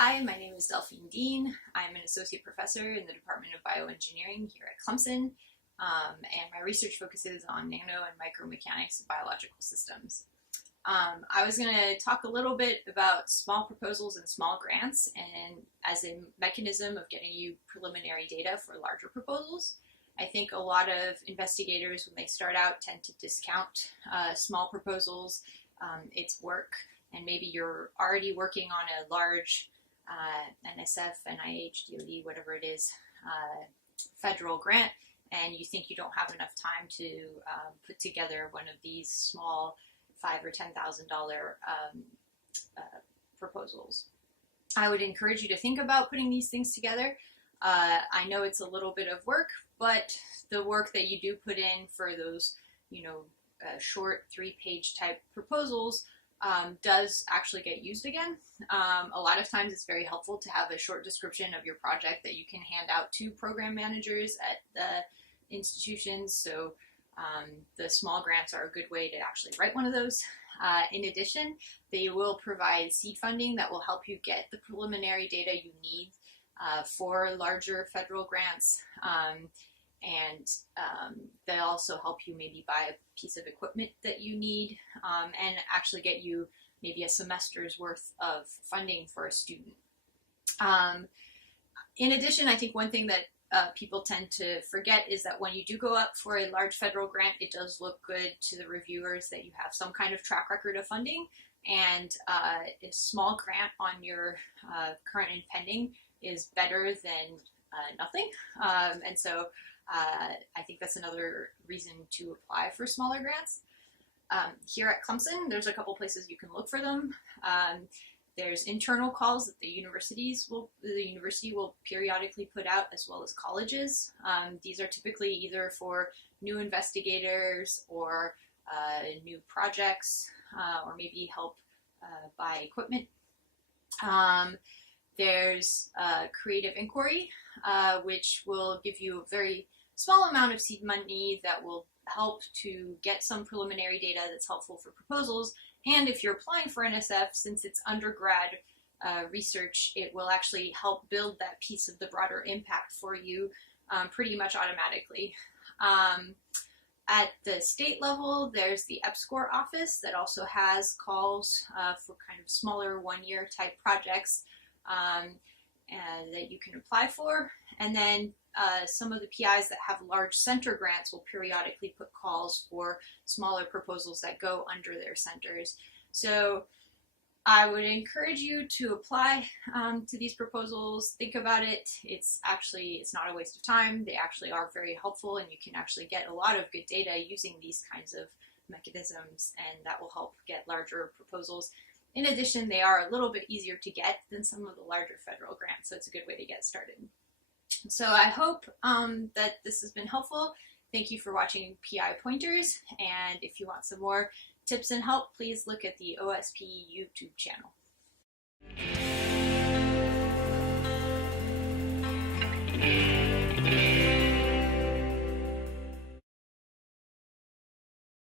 Hi, my name is Delphine Dean. I'm an associate professor in the Department of Bioengineering here at Clemson, and my research focuses on nano and micromechanics of biological systems. I was going to talk a little bit about small proposals and small grants and as a mechanism of getting you preliminary data for larger proposals. I think a lot of investigators, when they start out, tend to discount small proposals, its work, and maybe you're already working on a large NSF, NIH, DoD, whatever it is, federal grant, and you think you don't have enough time to put together one of these small $5,000 or $10,000 proposals. I would encourage you to think about putting these things together. I know it's a little bit of work, but the work that you do put in for those, short 3-page type proposals does actually get used again. A lot of times it's very helpful to have a short description of your project that you can hand out to program managers at the institutions. So the small grants are a good way to actually write one of those. In addition, they will provide seed funding that will help you get the preliminary data you need for larger federal grants. And they'll also help you maybe buy a piece of equipment that you need and actually get you maybe a semester's worth of funding for a student. In addition, I think one thing that people tend to forget is that when you do go up for a large federal grant, it does look good to the reviewers that you have some kind of track record of funding, and a small grant on your current and pending is better than nothing. And so I think that's another reason to apply for smaller grants. Here at Clemson, there's a couple places you can look for them. There's internal calls that the university will periodically put out, as well as colleges. These are typically either for new investigators or new projects, or maybe help buy equipment. There's creative inquiry, which will give you a very small amount of seed money that will help to get some preliminary data that's helpful for proposals. And if you're applying for NSF, since it's undergrad research, it will actually help build that piece of the broader impact for you pretty much automatically. At the state level, there's the EPSCoR office that also has calls for kind of smaller one-year type projects that you can apply for. And then some of the PIs that have large center grants will periodically put calls for smaller proposals that go under their centers. So I would encourage you to apply to these proposals. Think about it. It's not a waste of time. They actually are very helpful, and you can actually get a lot of good data using these kinds of mechanisms, and that will help get larger proposals. In addition, they are a little bit easier to get than some of the larger federal grants, so it's a good way to get started. So I hope that this has been helpful. Thank you for watching PI Pointers, and if you want some more tips and help, please look at the OSP YouTube channel.